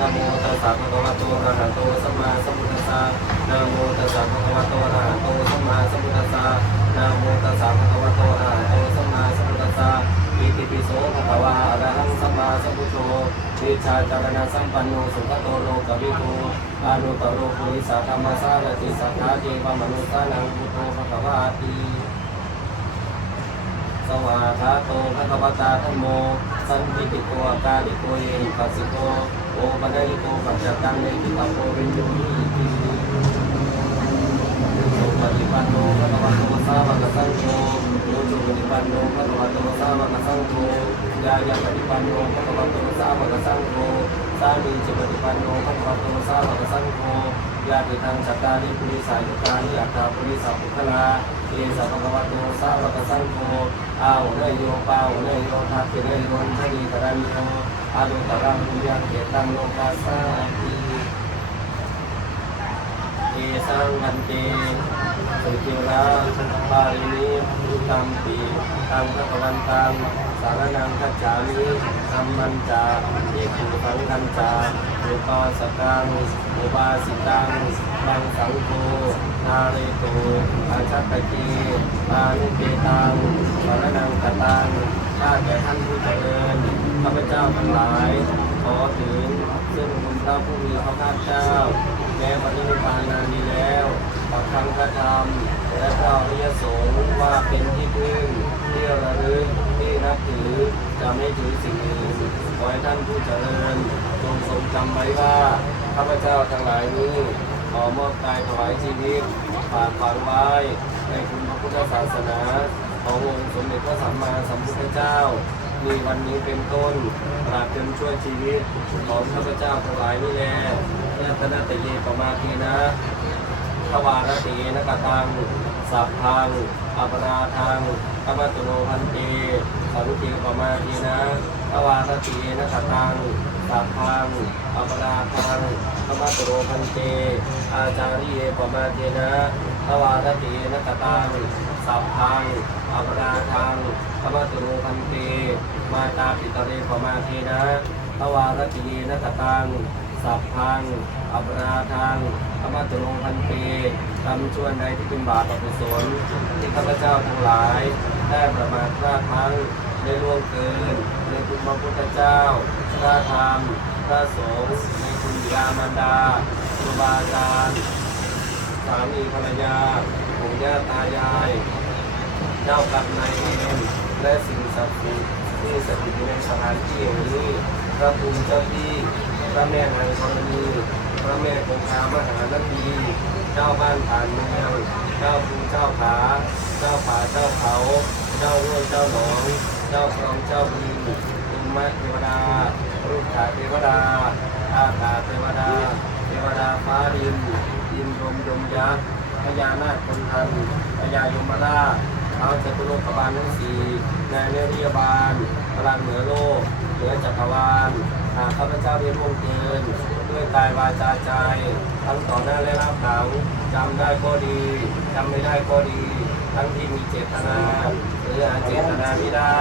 นะโมตัสสะภะคะวะโตอะระหะโตสัมมาสัมพุทธัสสะนะโมตัสสะภะคะวะโตอะระหะโตสัมมาสัมพุทธัสสะนะโมตัสสะภะคะวะโตอะระหะโตสัมมาสัมพุทธัสสะอิติปิโสภะคะวะอะระหังสัมมาสัมพุทโธวิชาจารณะสัมปันโนสุขโตโลกวิทูอานุตโรปุริสัทธรรมสารติสัทธาเทวมนุสสานังพุทโธภะคะวะติสวาคาโตภะคะวะตาธัมโม สันติติโกอากาลิโกเยหิปัสสิโกโอปัญญิโกปัจจตังเนติปัปโปวินโยนิอิติโสปฏิปันโนภะคะวะโตสาวกสังโฆโยจุปฏิปันโนภะคะวะโตสาวกสังโฆยายาปฏิปันโนภะคะวะโตสาวกสังโฆสามีจิปฏิปันโนภะคะวะโตสาวกสังโฆญาติทังสัตตานิปุริสายุตานิอัตตาปุริสัพพุทธลาเอสัพพะวะโตสาวกสังโฆ อาหุเนยโยปาหุเนยโยทัพพิเนยโยนทนีตรันโยอาดุตรังุยังเกตังโลกาสาติเอสังวันเตสุจิราปารินิ ตัมปีตังพระวันตังสารนังคัจามิธัมมันจาเยกุสังคันจาอุปาสกังอุบาสิตังบังสังโฆนาเรโตอาชัตตะกีอานุเกตังสารนังกตังข้าแก่ท่านผู้เจริญข้าพเจ้าทั้งหลาย ขอถึงซึ่งคุณพระผู้มีพระภาคเจ้าแม้วันนี้นิพพานนานนี้แล้ว ปักคังกระทำและพระอริยสงฆ์ว่าเป็นที่พึ่งที่ระลึกที่นับถือจะไม่ถือสิ่งอื่นขอให้ท่านผู้เจริญจงทรงจำไว้ว่าข้าพเจ้าทั้งหลายนี้ขอมอบกายถวายชีวิตฝากฝังไว้ในคุณพระพุทธศาสนา ขององค์สมเด็จพระสัมมาสัมพุทธเจ้า มีวันนี้เป็นต้นตราบจนช่วยชีวิตของข้าพเจ้าทั้งหลายนี่แลยัตนาตเยปมาทีนะ ทวารตินกตังสัพพังอัปราทังขมัตุโนพันเตสังเกปมาทีนะทวารตินกตังสัพพังอัปราทังขมัตุโนพันเต อาจาริเยปมาทีนะทวารตินกตังสัพพังอัปราทังขมัตุโนพันเต มาตาปิตะเรปมาทีนะทวารตินกตัง สัพพังอัปราทังธรรมะตุลงพันปีทำช่วยในที่เป็นบาปอกุศลที่ข้าพเจ้าทั้งหลายได้ประมาทพลาดพลั้งได้ล่วงเกิน ในคุณพระพุทธเจ้าพระธรรมพระสงฆ์ในคุณบิดามารดาครูบาอาจารย์สามีภรรยาปู่ย่าตายาย เจ้ากรรมนายเวรและสิ่งศักดิ์สิทธิ์ที่สถิตอยู่ในสถานที่แห่งนี้พระภูมิเจ้าที่ พระแม่นางธรณีพระแม่คงคามหานทีเจ้าบ้านผ่านเมืองเจ้าภูเจ้าผาเจ้าป่าเจ้าเขาเจ้าห้วยเจ้าหนอง เจ้าคลองเจ้าบึงอุมมะเทวดารูปขาเทวดาอากาเทวดา เทวดาฟ้าดินดินลมยมยักษ์พญานาคคนทันพญายมราชเอาจตุโลกบาลทั้งสี่นายเนรียบาลพลังเหนือโลกเหนือจักรวาลากข้าพเจ้าได้ร่วงเกินด้วยกายวาจาใจทั้งต่อหน้าและรับหลังจำได้ก็ดีจำไม่ได้ก็ดี ทั้งที่มีเจตนาหรืออาจเจตนาไม่ได้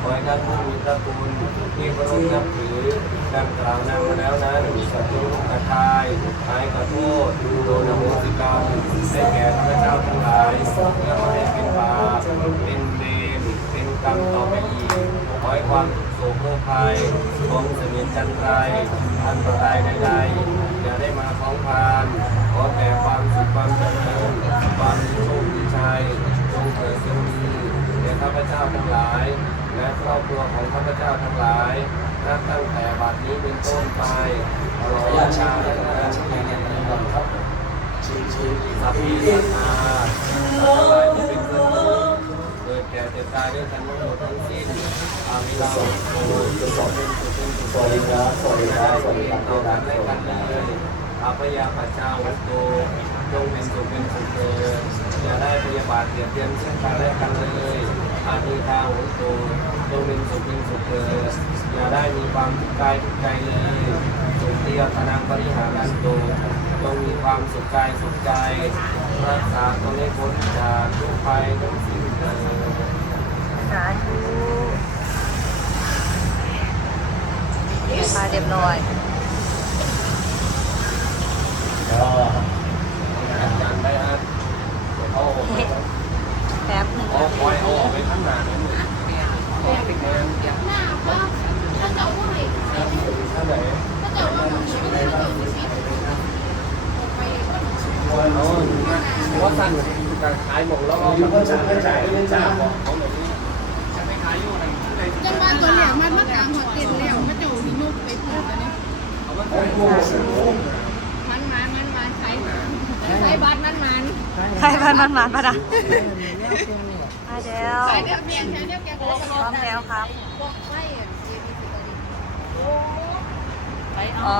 ขอให้ท่านผู้มีพระคุณที่เคารพนับถือดังกล่าวนำมาแล้วนั้นสัตว์ลูกกระทายหายขอโทษโดนอโหสิกรรมได้แก่ข้าพเจ้าทั้งหลายเพื่อไม่ให้เป็นบาปเป็นเวรเป็นกรรมต่อไปอีกขอให้ความ ภัยของเสมียนจันทรายอันตรายใดๆอย่าได้มาพ้องพานขอแต่ความสุขความเจริญความมีโชคมีชัยจงเกิดจงมีแก่ข้าพเจ้าทั้งหลาย และครอบครัวของข้าพเจ้าทั้งหลายนับตั้งแต่บัดนี้เป็นต้นไปตลอดกาลและนานครับสัพพิสัตตา แก่เจ็บตายด้วยกันทั้งหมดทั้งสิ้นอามิลาโอจะสอเป็นสุเป็นสุสวัสดีครับสวัสดีครับสวัสดีครับต่อกันได้กันเลยอาพยาปัจจาวัตโตจงเป็นสุขเป็นสุขเถิดอย่าได้พยาบาทเบียดเบียนซึ่งกันและกันเลยอาทิตาวัตโตจงเป็นสุขเป็นสุขเถิดอย่าได้มีความทุกข์กายทุกข์ใจเลยสุขเตียพนังปริหารันโตจงมีความสุขกายสุขใจ รักษาตนให้พ้นจากทุกภัยทั้งสิ้นเถิด สาธุมาเรียบร้อย ก็อาจารย์ไปอะเอาแป๊บหนึ่งเอาคอยเอาออกไปข้างหน้าเนี่ยเอาติ๊กแนนข้างไหนเอา ว่าสั่นการขายหมดแล้วเอาไปจ่ายไม่จ่ายบอกเขาแบบนี้จะไปขายอยู่ไหนจังหวะตัวเหลี่ยมันมากลางหัวเต็นแล้วมันจะมีนุกไปผูกกันนี่มันมันมันมันใช้ใช้บัตรมันมันใครมันมันมันมาดะมาเดียวเดียวเพียงใช้เดียวแกก็พร้อมแล้วครับบอกไว้ไป อ๋อ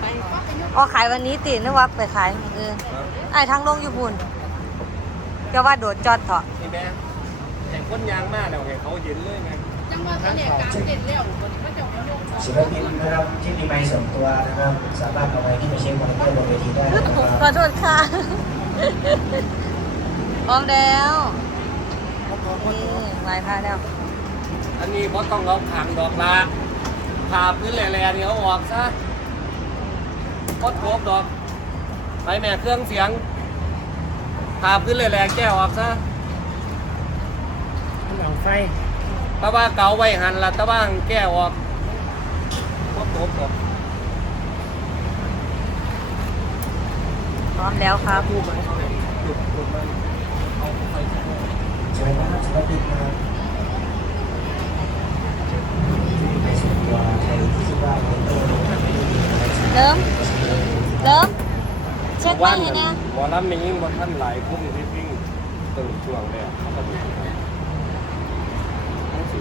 ไปก็ไปยุบอ๋อขายวันนี้ตินึกว่าไปขายเออไอ้ทางลงอยู่พุ่นจะว่าโดดจอดเถอะนี่แม่แต่คนยางมากแล้วไงเขาเห็นเลยไงจังหวะตัวเหลี่ยมกลางเต็นแล้ววันนี้ก็จะเอาลงศิลปินนะครับที่มีไมค์ส่วนตัวนะครับ สามารถเอาไมค์ที่มาเช็คมอนิเตอร์บนเวทีได้นะครับขอโทษค่ะพร้อมแล้วนี่ไหวพระแล้ว อันนี้เพราะต้องเอาขังดอกละ พาพื้นแหล่ๆนี่เอาออกซะพดโคบดอกไปแม่เครื่องเสียงพาพื้นแหล่ๆแก้ออกซะหนังไฟตะว่าเก่าไว้หันละตะว่าแก้ออกพดโคบดอกพร้อมแล้วครับพูด ว้ให้แน่หมอลำมียิ่งบนท่านหลายพุ่มที่วิ่งตึงช่วงเลยอะเขาก็มีทั้งสิ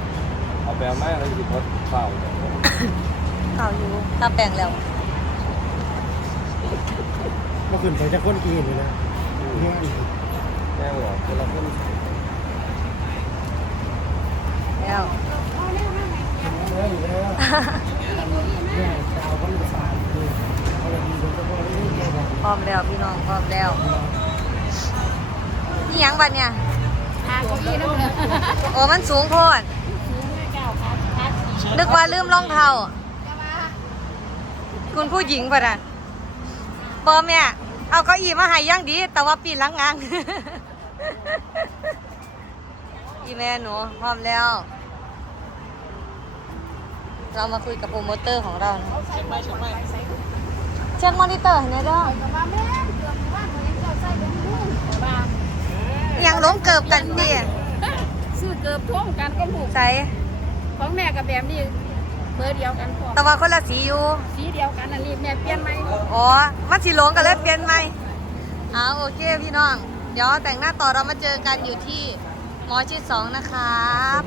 เอาแบบไม่อะไรสิพดเปล่าเนี่ยข่าวอยู่ตาแปลงแล้วเมื่อคืนไปจะค้นกีนเลยนะเนี่ยแน่หรอคนละคนแล้วเรื่องอยู่แล้ว มแล้วพี่น้องพร้อมแล้วนี่ยังบัดเนี่ยทางเก้าอี้นั่นเลยโอ้มันสูงโพดไม่ก้าวครับครับนึกว่าลืมรองเท้าจะมาคุณผู้หญิงป่ะน่ะปอมเนี่ยเอาเก้าอี้มาให้อยังดี แต่ว่าปีนหลังงานอีแม่หนูพร้อมแล้ว เรามาคุยกับโปรโมเตอร์ของเรานะ เช็คมอนิเตอร์ให้หน่อยเด้อจะมาแม่เกือบว่าเขายังจะใส่เป็นลูกบ้ายังล้มเกิบกันดิซื้อเกือบท่วงกันก็ผูกใส่ของแม่กับแบบนี้เบอร์เดียวกันพอแต่ว่าคนละสีอยู่ สีเดียวกันอันนี้แม่เปลี่ยนไหมอ๋อมันสีหลงกันเลยเปลี่ยนไหมเอาโอเคพี่น้อง เดี๋ยวแต่งหน้าต่อเรามาเจอกันอยู่ที่หมอชิดสองนะครับ